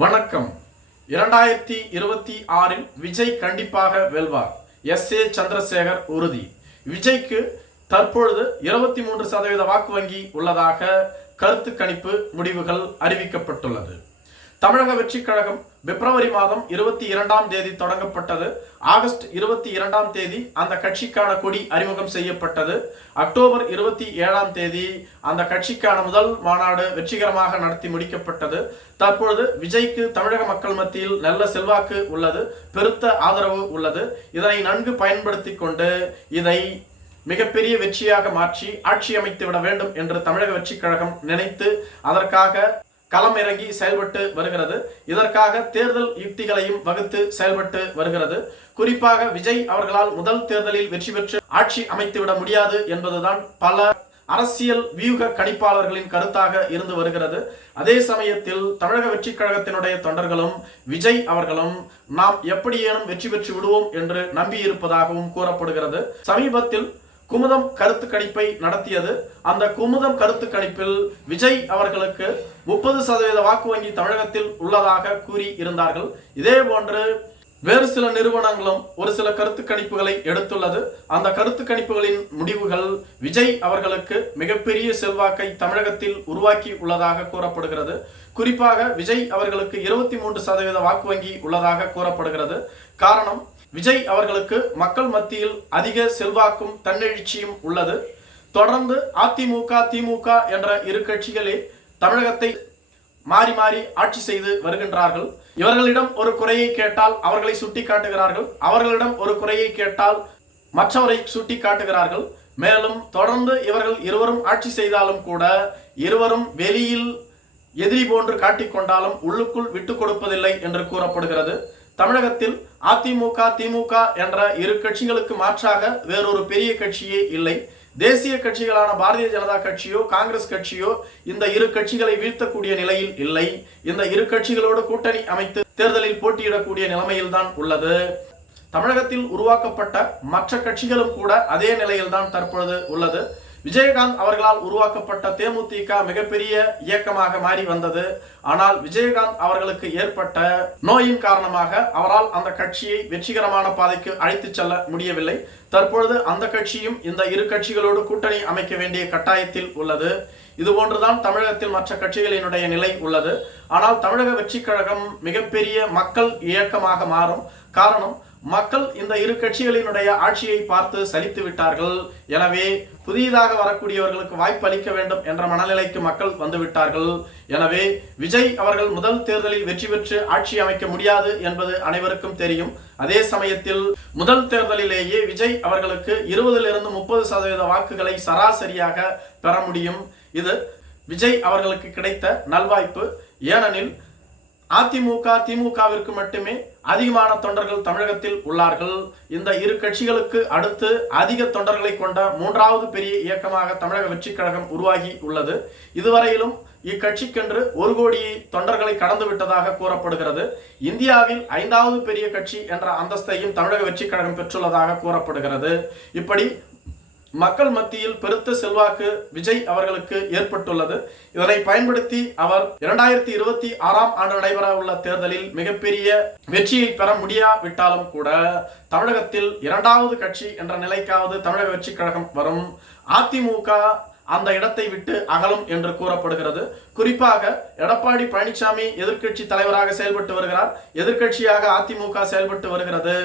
வணக்கம். இரண்டாயிரத்தி இருபத்தி ஆறில் விஜய் கண்டிப்பாக வெல்வார். எஸ். ஏ. சந்திரசேகர் உறுதி. விஜய்க்கு தற்பொழுது இருபத்தி மூன்று சதவீத வாக்கு வங்கி உள்ளதாக கருத்து கணிப்பு முடிவுகள் அறிவிக்கப்பட்டுள்ளது. தமிழக வெற்றிக் கழகம் பிப்ரவரி மாதம் இருபத்தி இரண்டாம் தேதி தொடங்கப்பட்டது. ஆகஸ்ட் இருபத்தி இரண்டாம் தேதி அந்த கட்சிக்கான கொடி அறிமுகம் செய்யப்பட்டது. அக்டோபர் இருபத்தி ஏழாம் தேதி அந்த கட்சிக்கான முதல் மாநாடு வெற்றிகரமாக நடத்தி முடிக்கப்பட்டது. தற்பொழுது விஜய்க்கு தமிழக மக்கள் மத்தியில் நல்ல செல்வாக்கு உள்ளது பெருத்த ஆதரவு உள்ளது. இதனை நன்கு பயன்படுத்தி கொண்டு இதை மிகப்பெரிய வெற்றியாக மாற்றி ஆட்சி அமைத்து விட வேண்டும் என்று தமிழக வெற்றிக் கழகம் நினைத்து அதற்காக களமிறங்கி செயல்பட்டு வருகிறது. இதற்காக தேர்தல் யுக்திகளையும் வகுத்து செயல்பட்டு வருகிறது. குறிப்பாக விஜய் அவர்களால் முதல் தேர்தலில் வெற்றி பெற்று ஆட்சி அமைத்துவிட முடியாது என்பதுதான் பல அரசியல் வியூக கணிப்பாளர்களின் கருத்தாக இருந்து வருகிறது. அதே சமயத்தில் தமிழக வெற்றி கழகத்தினுடைய தொண்டர்களும் விஜய் அவர்களும் நாம் எப்படியேனும் வெற்றி பெற்று விடுவோம் என்று நம்பியிருப்பதாகவும் கூறப்படுகிறது. சமீபத்தில் குமுதம் கருத்து கணிப்பை நடத்தியது. அந்த குமுதம் கருத்து கணிப்பில் விஜய் அவர்களுக்கு முப்பது சதவீத வாக்கு வங்கி தமிழகத்தில் உள்ளதாக கூறி இருந்தார்கள் இதே போன்று வேறு சில நிறுவனங்களும் ஒரு சில கருத்து கணிப்புகளை எடுத்துள்ளது. அந்த கருத்து கணிப்புகளின் முடிவுகள் விஜய் அவர்களுக்கு மிகப்பெரிய செல்வாக்கை தமிழகத்தில் உருவாக்கி உள்ளதாக கூறப்படுகிறது. குறிப்பாக விஜய் அவர்களுக்கு இருபத்தி மூன்று சதவீத வாக்கு வங்கி உள்ளதாக கூறப்படுகிறது. காரணம் விஜய் அவர்களுக்கு மக்கள் மத்தியில் அதிக செல்வாக்கும் தன்னெழுச்சியும் உள்ளது. தொடர்ந்து அதிமுக திமுக என்ற இரு கட்சிகளே தமிழகத்தை மாறி மாறி ஆட்சி செய்து வருகின்றார்கள். இவர்களிடம் ஒரு குறையை கேட்டால் அவர்களை சுட்டி காட்டுகிறார்கள் அவர்களிடம் ஒரு குறையை கேட்டால் மற்றவரை சுட்டி காட்டுகிறார்கள் மேலும் தொடர்ந்து இவர்கள் இருவரும் ஆட்சி செய்தாலும் கூட இருவரும் வெளியில் எதிரி போன்று காட்டிக்கொண்டாலும் உள்ளுக்குள் விட்டு கொடுப்பதில்லை என்று கூறப்படுகிறது. தமிழகத்தில் அதிமுக திமுக என்ற இரு கட்சிகளுக்கு மாற்றாக வேறொரு பெரிய கட்சியே இல்லை. தேசிய கட்சிகளான பாரதிய ஜனதா கட்சியோ காங்கிரஸ் கட்சியோ இந்த இரு கட்சிகளை வீழ்த்தக்கூடிய நிலையில் இல்லை. இந்த இரு கட்சிகளோடு கூட்டணி அமைத்து தேர்தலில் போட்டியிடக்கூடிய நிலைமையில்தான் உள்ளது. தமிழகத்தில் உருவாக்கப்பட்ட மற்ற கட்சிகளும் கூட அதே நிலையில்தான் தற்பொழுது உள்ளது. விஜயகாந்த் அவர்களால் உருவாக்கப்பட்ட தேமுதிக மிகப்பெரிய இயக்கமாக மாறி வந்தது. ஆனால் விஜயகாந்த் அவர்களுக்கு ஏற்பட்ட நோயின் காரணமாக அவரால் அந்த கட்சியை வெற்றிகரமான பாதைக்கு அழைத்து செல்ல முடியவில்லை. தற்பொழுது அந்த கட்சியும் இந்த இரு கட்சிகளோடு கூட்டணி அமைக்க வேண்டிய கட்டாயத்தில் உள்ளது. இது போன்றுதான் தமிழகத்தில் மற்ற கட்சிகளினுடைய நிலை உள்ளது. ஆனால் தமிழக வெற்றி கழகம் மிகப்பெரிய மக்கள் இயக்கமாக மாறும். காரணம் மக்கள் இந்த இரு கட்சிகளினுடைய ஆட்சியை பார்த்து சலித்து விட்டார்கள். எனவே புதியதாக வரக்கூடியவர்களுக்கு வாய்ப்பு அளிக்க வேண்டும் என்ற மனநிலைக்கு மக்கள் வந்துவிட்டார்கள் எனவே விஜய் அவர்கள் முதல் தேர்தலில் வெற்றி பெற்று ஆட்சி அமைக்க முடியாது என்பது அனைவருக்கும் தெரியும். அதே சமயத்தில் முதல் தேர்தலிலேயே விஜய் அவர்களுக்கு இருபதிலிருந்து முப்பது சதவீத வாக்குகளை சராசரியாக பெற முடியும். இது விஜய் அவர்களுக்கு கிடைத்த நல்வாய்ப்பு. ஏனெனில் அதிமுக திமுகவிற்கு மட்டுமே அதிகமான தொண்டர்கள் தமிழகத்தில் உள்ளார்கள். இந்த இரு கட்சிகளுக்கு அடுத்து அதிக தொண்டர்களை கொண்ட மூன்றாவது பெரிய இயக்கமாக தமிழக வெற்றிக் கழகம் உருவாகி உள்ளது. இதுவரையிலும் இக்கட்சிக்கென்று ஒரு கோடி தொண்டர்களை கடந்து விட்டதாக கூறப்படுகிறது. இந்தியாவில் ஐந்தாவது பெரிய கட்சி என்ற அந்தஸ்தையும் தமிழக வெற்றிக் கழகம் பெற்றுள்ளதாக கூறப்படுகிறது. இப்படி மக்கள் மத்தியில் பெருத்த செல்வாக்கு விஜய் அவர்களுக்கு ஏற்பட்டுள்ளது. இதனை பயன்படுத்தி அவர் இரண்டாயிரத்தி இருபத்தி ஆறாம் ஆண்டு நடைபெற உள்ள தேர்தலில் மிகப்பெரிய வெற்றியை பெற முடியாவிட்டாலும் கூட தமிழகத்தில் இரண்டாவது கட்சி என்ற நிலைக்காவது தமிழக வெற்றி கழகம் வரும். அதிமுக அந்த இடத்தை விட்டு அகலும் என்று கூறப்படுகிறது. குறிப்பாக எடப்பாடி பழனிசாமி எதிர்க்கட்சி தலைவராக செயல்பட்டு வருகிறார். எதிர்க்கட்சியாக அதிமுக செயல்பட்டு வருகிறது.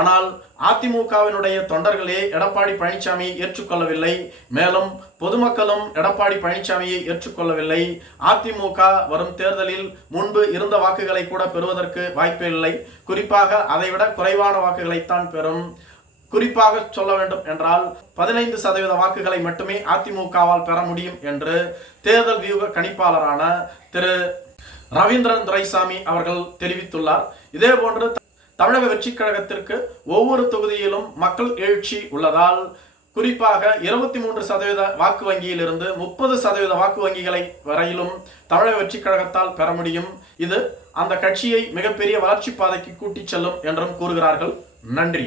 ஆனால் அதிமுகவினுடைய தொண்டர்களே எடப்பாடி பழனிசாமியை ஏற்றுக்கொள்ளவில்லை. மேலும் பொதுமக்களும் எடப்பாடி பழனிசாமியை ஏற்றுக்கொள்ளவில்லை. அதிமுக வரும் தேர்தலில் முன்பு இருந்த வாக்குகளை கூட பெறுவதற்கு வாய்ப்பு இல்லை. குறிப்பாக அதைவிட குறைவான வாக்குகளைத்தான் பெறும். குறிப்பாக சொல்ல வேண்டும் என்றால் பதினைந்து சதவீத வாக்குகளை மட்டுமே அதிமுகவால் பெற முடியும் என்று தேர்தல் வியூக கணிப்பாளரான திரு. ரவீந்திரன் துரைசாமி அவர்கள் தெரிவித்துள்ளார். இதே போன்று தமிழக வெற்றி கழகத்திற்கு ஒவ்வொரு தொகுதியிலும் மக்கள் எழுச்சி உள்ளதால் குறிப்பாக இருபத்தி மூன்று சதவீத வாக்கு வங்கியிலிருந்து முப்பது சதவீத வாக்கு வங்கிகளை வரையிலும் தமிழக வெற்றி கழகத்தால் பெற முடியும். இது அந்த கட்சியை மிகப்பெரிய வளர்ச்சி பாதைக்கு கூட்டிச் செல்லும் என்றும் கூறுகிறார்கள். நன்றி.